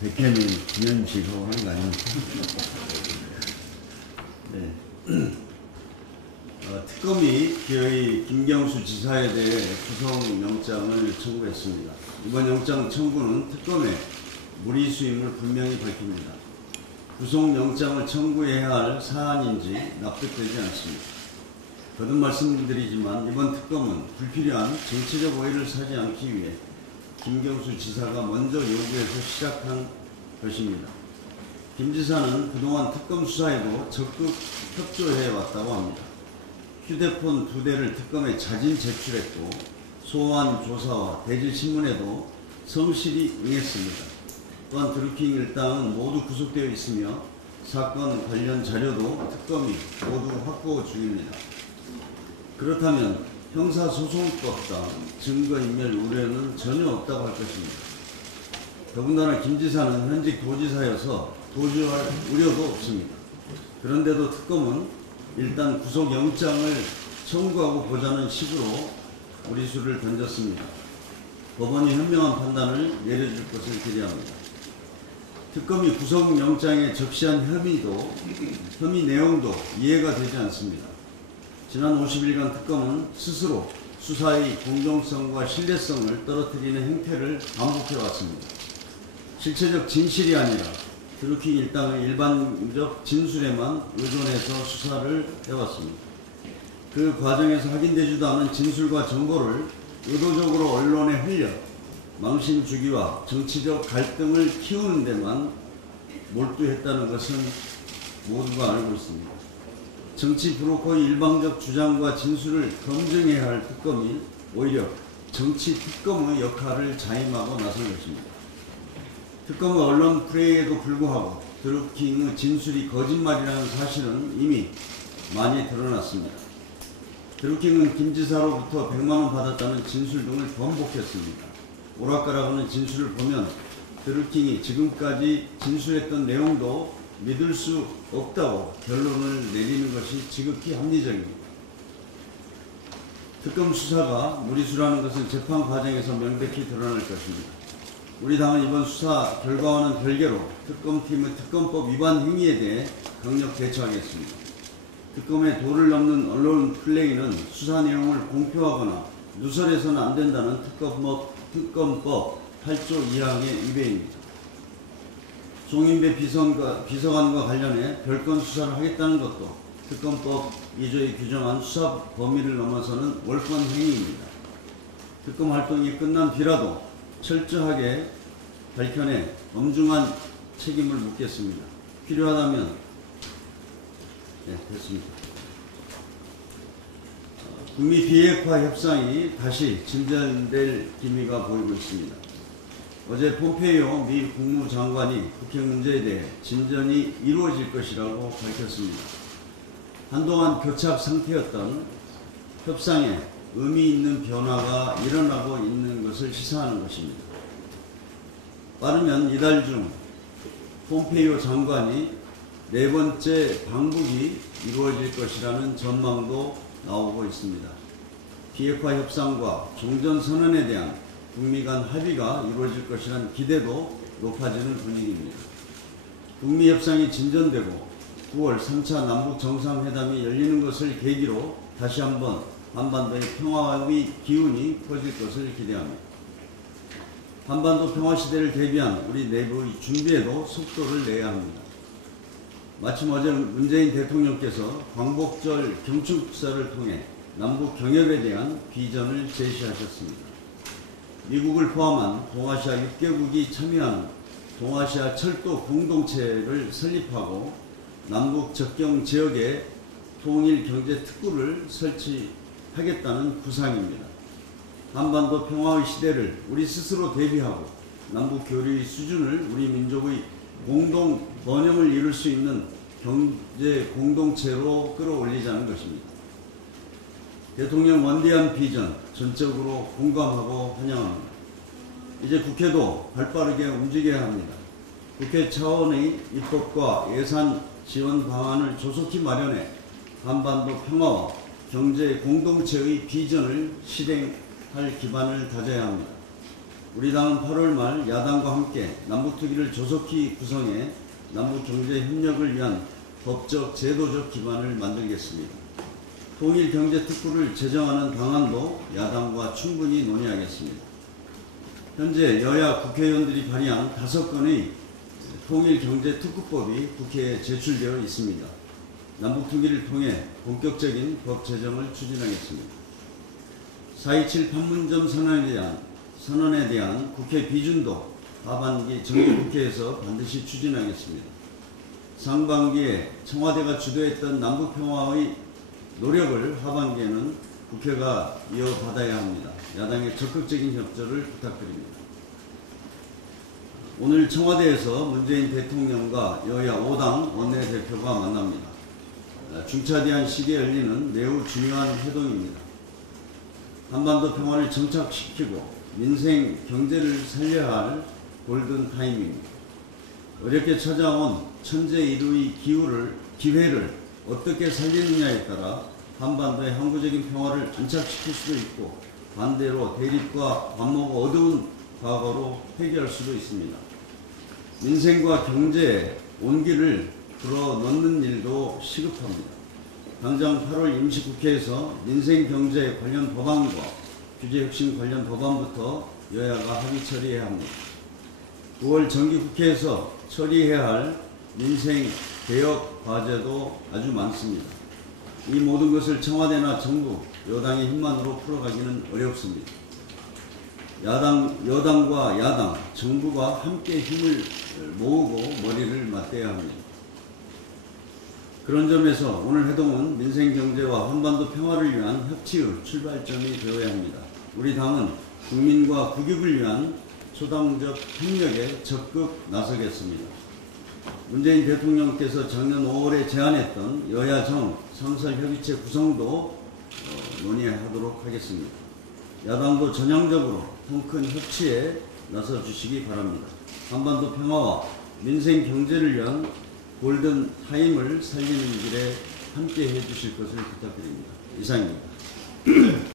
백혜민 기념식하고 하는 거 아닙니까? 네. 특검이 기어이 김경수 지사에 대해 구속영장을 청구했습니다. 이번 영장 청구는 특검의 무리수임을 분명히 밝힙니다. 구속영장을 청구해야 할 사안인지 납득되지 않습니다. 거듭 말씀드리지만 이번 특검은 불필요한 정치적 오해를 사지 않기 위해 김경수 지사가 먼저 요구해서 시작한 것입니다. 김 지사는 그동안 특검 수사에도 적극 협조해 왔다고 합니다. 휴대폰 2대를 특검에 자진 제출했고 소환 조사와 대질신문에도 성실히 응했습니다. 또한 드루킹 일당은 모두 구속되어 있으며 사건 관련 자료도 특검이 모두 확보 중입니다. 그렇다면 형사소송법상 증거인멸 우려는 전혀 없다고 할 것입니다. 더군다나 김 지사는 현직 도지사여서 도주할 우려도 없습니다. 그런데도 특검은 일단 구속영장을 청구하고 보자는 식으로 무리수를 던졌습니다. 법원이 현명한 판단을 내려줄 것을 기대합니다. 특검이 구속영장에 적시한 혐의 내용도 이해가 되지 않습니다. 지난 50일간 특검은 스스로 수사의 공정성과 신뢰성을 떨어뜨리는 행태를 반복해왔습니다. 실체적 진실이 아니라 드루킹 일당의 일반적 진술에만 의존해서 수사를 해왔습니다. 그 과정에서 확인되지도 않은 진술과 정보를 의도적으로 언론에 흘려 망신 주기와 정치적 갈등을 키우는 데만 몰두했다는 것은 모두가 알고 있습니다. 정치 브로커의 일방적 주장과 진술을 검증해야 할 특검이 오히려 정치 특검의 역할을 자임하고 나선 것입니다. 특검의 언론 프레이에도 불구하고 드루킹의 진술이 거짓말이라는 사실은 이미 많이 드러났습니다. 드루킹은 김 지사로부터 100만 원 받았다는 진술 등을 번복했습니다. 오락가락하는 진술을 보면 드루킹이 지금까지 진술했던 내용도 믿을 수 없다고 결론을 내리는 것이 지극히 합리적입니다. 특검 수사가 무리수라는 것은 재판 과정에서 명백히 드러날 것입니다. 우리 당은 이번 수사 결과와는 별개로 특검팀의 특검법 위반 행위에 대해 강력 대처하겠습니다. 특검의 도를 넘는 언론 플레이는 수사 내용을 공표하거나 누설해서는 안 된다는 특검법 8조 2항의 위배입니다. 송인배 비서관과 관련해 별건 수사를 하겠다는 것도 특검법 2조에 규정한 수사 범위를 넘어서는 월권 행위입니다. 특검 활동이 끝난 뒤라도 철저하게 밝혀내 엄중한 책임을 묻겠습니다. 필요하다면 됐습니다. 북미 비핵화 협상이 다시 진전될 기미가 보이고 있습니다. 어제 폼페이오 미 국무장관이 북핵 문제에 대해 진전이 이루어질 것이라고 밝혔습니다. 한동안 교착 상태였던 협상에 의미 있는 변화가 일어나고 있는 것을 시사하는 것입니다. 빠르면 이달 중 폼페이오 장관이 4번째 방북이 이루어질 것이라는 전망도 나오고 있습니다. 비핵화 협상과 종전선언에 대한 북미 간 합의가 이루어질 것이라는 기대도 높아지는 분위기입니다. 북미 협상이 진전되고 9월 3차 남북 정상회담이 열리는 것을 계기로 다시 한번 한반도의 평화의 기운이 퍼질 것을 기대합니다. 한반도 평화시대를 대비한 우리 내부의 준비에도 속도를 내야 합니다. 마침 어제 문재인 대통령께서 광복절 경축사를 통해 남북 경협에 대한 비전을 제시하셨습니다. 미국을 포함한 동아시아 6개국이 참여하는 동아시아 철도 공동체를 설립하고 남북 접경 지역에 통일 경제 특구를 설치하겠다는 구상입니다. 한반도 평화의 시대를 우리 스스로 대비하고 남북 교류의 수준을 우리 민족의 공동 번영을 이룰 수 있는 경제 공동체로 끌어올리자는 것입니다. 대통령 원대한 비전 전적으로 공감하고 환영합니다. 이제 국회도 발빠르게 움직여야 합니다. 국회 차원의 입법과 예산 지원 방안을 조속히 마련해 한반도 평화와 경제 공동체의 비전을 실행할 기반을 다져야 합니다. 우리 당은 8월 말 야당과 함께 남북특위를 조속히 구성해 남북경제협력을 위한 법적, 제도적 기반을 만들겠습니다. 통일경제특구를 제정하는 방안도 야당과 충분히 논의하겠습니다. 현재 여야 국회의원들이 발의한 5건의 통일경제특구법이 국회에 제출되어 있습니다. 남북특위를 통해 본격적인 법 제정을 추진하겠습니다. 4.27 판문점 선언에 대한 국회 비준도 하반기 정기국회에서 반드시 추진하겠습니다. 상반기에 청와대가 주도했던 남북평화의 노력을 하반기에는 국회가 이어받아야 합니다. 야당의 적극적인 협조를 부탁드립니다. 오늘 청와대에서 문재인 대통령과 여야 5당 원내대표가 만납니다. 중차대한 시기에 열리는 매우 중요한 회동입니다. 한반도 평화를 정착시키고 민생, 경제를 살려야 할 골든타임입니다. 어렵게 찾아온 천재일우의 기회를 어떻게 살리느냐에 따라 한반도의 항구적인 평화를 안착시킬 수도 있고 반대로 대립과 반목 어두운 과거로 회귀할 수도 있습니다. 민생과 경제에 온기를 불어넣는 일도 시급합니다. 당장 8월 임시국회에서 민생경제 관련 법안과 규제혁신 관련 법안부터 여야가 합의 처리해야 합니다. 9월 정기국회에서 처리해야 할 민생개혁 과제도 아주 많습니다. 이 모든 것을 청와대나 정부, 여당의 힘만으로 풀어가기는 어렵습니다. 여당과 야당, 정부가 함께 힘을 모으고 머리를 맞대야 합니다. 그런 점에서 오늘 회동은 민생경제와 한반도 평화를 위한 협치의 출발점이 되어야 합니다. 우리 당은 국민과 국익을 위한 초당적 협력에 적극 나서겠습니다. 문재인 대통령께서 작년 5월에 제안했던 여야정 상설협의체 구성도 논의하도록 하겠습니다. 야당도 전향적으로 통큰 협치에 나서주시기 바랍니다. 한반도 평화와 민생 경제를 위한 골든 타임을 살리는 길에 함께 해주실 것을 부탁드립니다. 이상입니다.